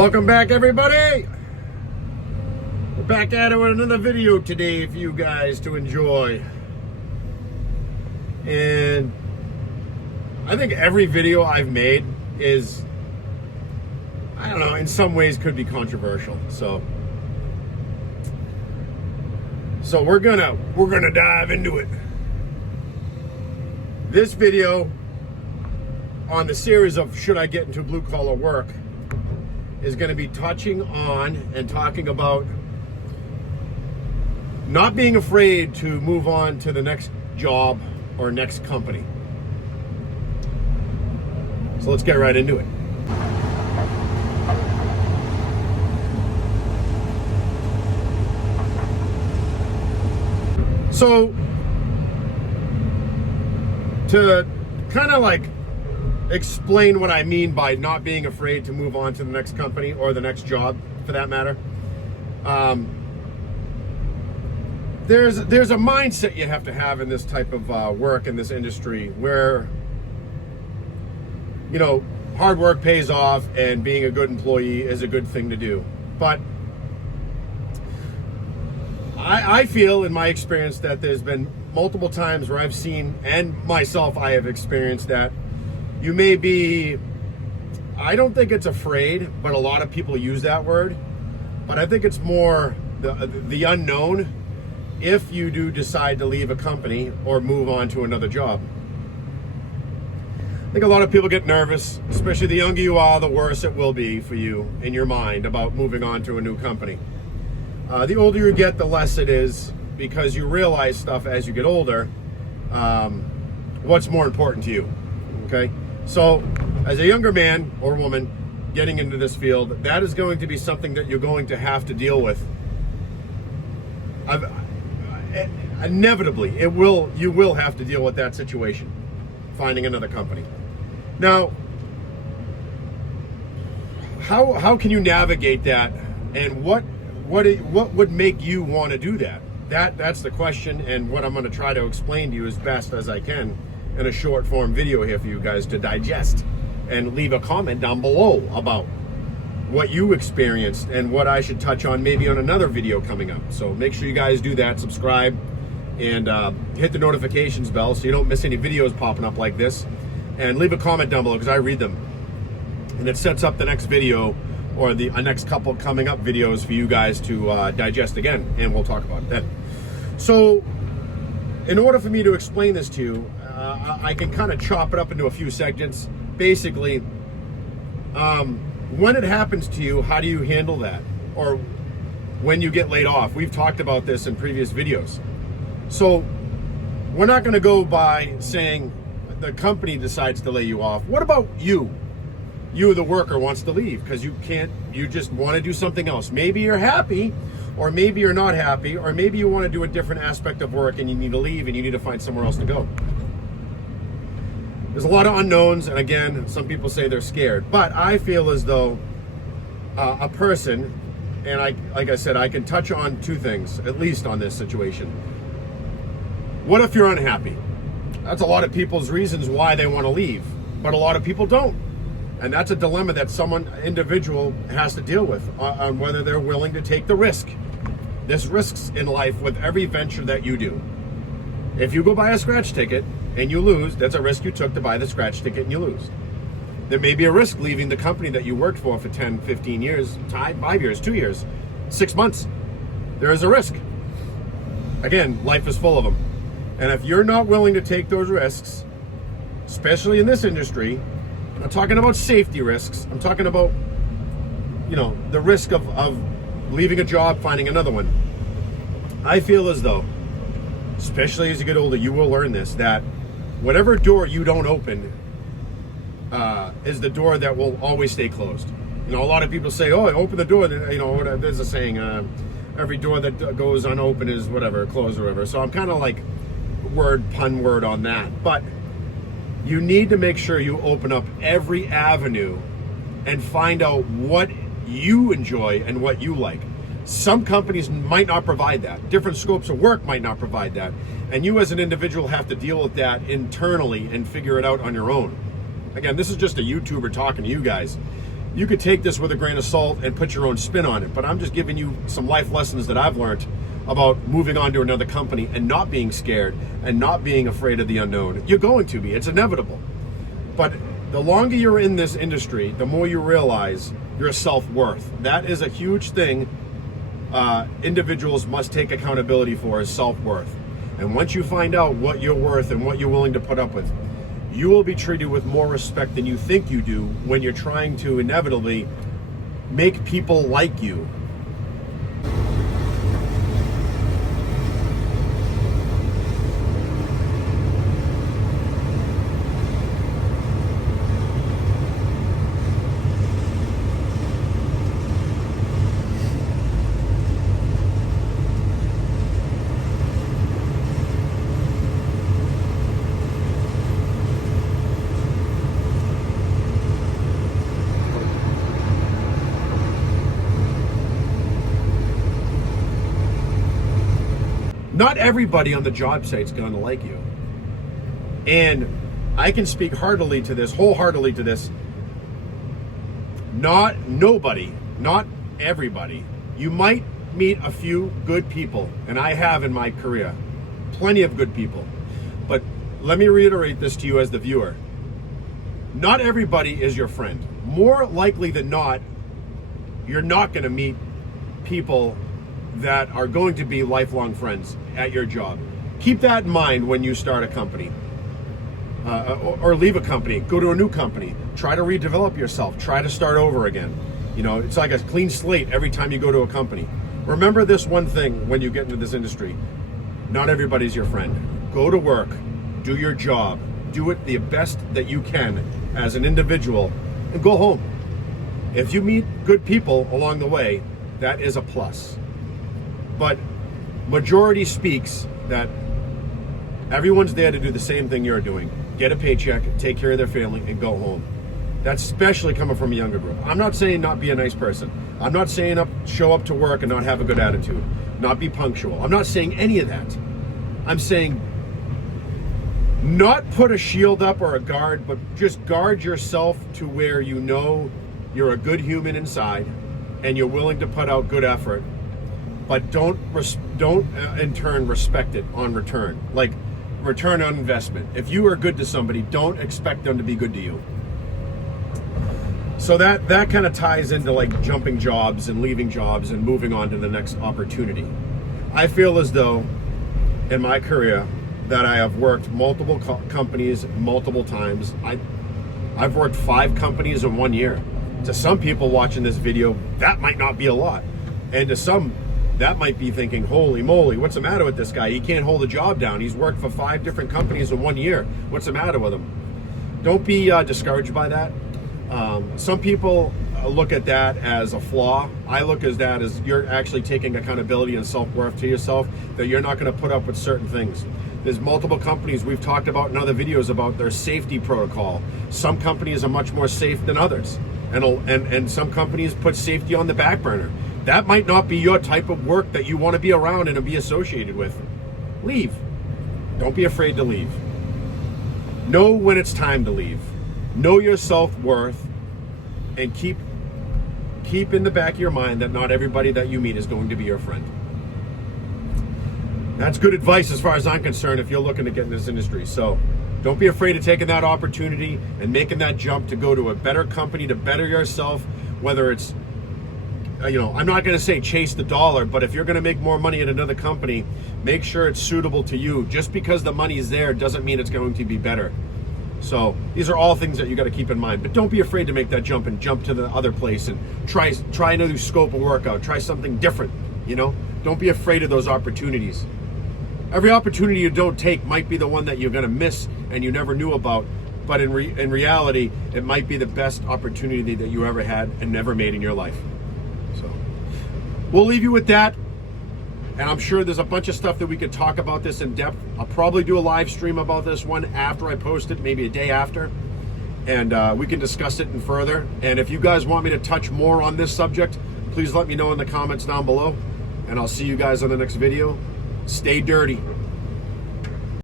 Welcome back, everybody. We're back at it with another video today for you guys to enjoy. And I think every video I've made is, I don't know, in some ways could be controversial. So we're gonna dive into it. This video on the series of should I get into blue collar work is going to be touching on and talking about not being afraid to move on to the next job or next company. So let's get right into it. So to kind of like explain what I mean by not being afraid to move on to the next company or the next job, for that matter. There's a mindset you have to have in this type of work in this industry where, you know, hard work pays off and being a good employee is a good thing to do. But I feel in my experience that there's been multiple times where I've seen, and myself I have experienced, that you may be, I don't think it's afraid, but a lot of people use that word. But I think it's more the unknown if you do decide to leave a company or move on to another job. I think a lot of people get nervous, especially the younger you are, the worse it will be for you in your mind about moving on to a new company. The older you get, the less it is, because you realize stuff as you get older, what's more important to you, okay? So, as a younger man or woman getting into this field, that is going to be something that you're going to have to deal with. Inevitably, you will have to deal with that situation, finding another company. Now, how can you navigate that, and what would make you want to do that? That's the question, and what I'm going to try to explain to you as best as I can in a short form video here for you guys to digest, and leave a comment down below about what you experienced and what I should touch on maybe on another video coming up. So make sure you guys do that, subscribe, and hit the notifications bell so you don't miss any videos popping up like this, and leave a comment down below because I read them, and it sets up the next video or the next couple coming up videos for you guys to digest again, and we'll talk about it then. So in order for me to explain this to you, I can kind of chop it up into a few segments. Basically, when it happens to you, how do you handle that? Or when you get laid off. We've talked about this in previous videos. So we're not going to go by saying the company decides to lay you off. What about you? You, the worker, wants to leave because you just want to do something else. Maybe you're happy, or maybe you're not happy, or maybe you want to do a different aspect of work and you need to leave and you need to find somewhere else to go. There's a lot of unknowns, and again, some people say they're scared, but I feel as though a person, and like I said, I can touch on two things, at least on this situation. What if you're unhappy? That's a lot of people's reasons why they want to leave, but a lot of people don't. And that's a dilemma that individual has to deal with on whether they're willing to take the risk. There's risks in life with every venture that you do. If you go buy a scratch ticket and you lose, that's a risk you took to buy the scratch ticket and you lose. There may be a risk leaving the company that you worked for 10, 15 years, 5 years, 2 years, 6 months. There is a risk. Again, life is full of them. And if you're not willing to take those risks, especially in this industry, I'm not talking about safety risks. I'm talking about, you know, the risk of leaving a job, finding another one. I feel as though, especially as you get older, you will learn this, that whatever door you don't open is the door that will always stay closed. You know, a lot of people say, oh, open the door. You know, there's a saying, every door that goes unopened is whatever, closed or whatever. So I'm kind of like pun word on that. But you need to make sure you open up every avenue and find out what you enjoy and what you like. Some companies might not provide that. Different scopes of work might not provide that. And you as an individual have to deal with that internally and figure it out on your own. Again, this is just a YouTuber talking to you guys. you could take this with a grain of salt and put your own spin on it. But I'm just giving you some life lessons that I've learned about moving on to another company and not being scared and not being afraid of the unknown. You're going to be, it's inevitable. But the longer you're in this industry, the more you realize your self-worth. That is a huge thing individuals must take accountability for, is self-worth. And once you find out what you're worth and what you're willing to put up with, you will be treated with more respect than you think you do when you're trying to inevitably make people like you. Not everybody on the job site's going to like you. And I can speak wholeheartedly to this. Not everybody. You might meet a few good people, and I have in my career. Plenty of good people. But let me reiterate this to you as the viewer. Not everybody is your friend. More likely than not, you're not going to meet people that are going to be lifelong friends at your job. Keep that in mind when you start a company or leave a company, go to a new company, try to redevelop yourself, try to start over again. You know, it's like a clean slate every time you go to a company. Remember this one thing when you get into this industry: not everybody's your friend. Go to work, do your job, do it the best that you can as an individual, and go home. If you meet good people along the way, that is a plus. But majority speaks that everyone's there to do the same thing you're doing. Get a paycheck, take care of their family, and go home. That's especially coming from a younger group. I'm not saying not be a nice person. I'm not saying show up to work and not have a good attitude, not be punctual. I'm not saying any of that. I'm saying not put a shield up or a guard, but just guard yourself to where you know you're a good human inside and you're willing to put out good effort. But don't in turn respect it on return, like return on investment. If you are good to somebody, don't expect them to be good to you. So that kind of ties into like jumping jobs and leaving jobs and moving on to the next opportunity. I feel as though in my career that I have worked multiple companies multiple times. I've worked 5 companies in 1 year. To some people watching this video, that might not be a lot. And to some, that might be thinking, holy moly, what's the matter with this guy? He can't hold a job down. He's worked for 5 different companies in 1 year. What's the matter with him? Don't be discouraged by that. Some people look at that as a flaw. I look at that as you're actually taking accountability and self-worth to yourself, that you're not going to put up with certain things. There's multiple companies we've talked about in other videos about their safety protocol. Some companies are much more safe than others. And some companies put safety on the back burner. That might not be your type of work that you want to be around and to be associated with. Leave. Don't be afraid to leave. Know when it's time to leave. Know your self-worth, and keep in the back of your mind that not everybody that you meet is going to be your friend. That's good advice as far as I'm concerned if you're looking to get in this industry. So don't be afraid of taking that opportunity and making that jump to go to a better company, to better yourself, whether it's, I'm not going to say chase the dollar, but if you're going to make more money at another company, make sure it's suitable to you. Just because the money is there doesn't mean it's going to be better. So these are all things that you got to keep in mind. But don't be afraid to make that jump and jump to the other place and try another scope of workout. Try something different. Don't be afraid of those opportunities. Every opportunity you don't take might be the one that you're going to miss and you never knew about. But in reality, it might be the best opportunity that you ever had and never made in your life. So we'll leave you with that. And I'm sure there's a bunch of stuff that we could talk about this in depth. I'll probably do a live stream about this one after I post it, maybe a day after. And we can discuss it in further. And if you guys want me to touch more on this subject, please let me know in the comments down below. And I'll see you guys on the next video. Stay dirty.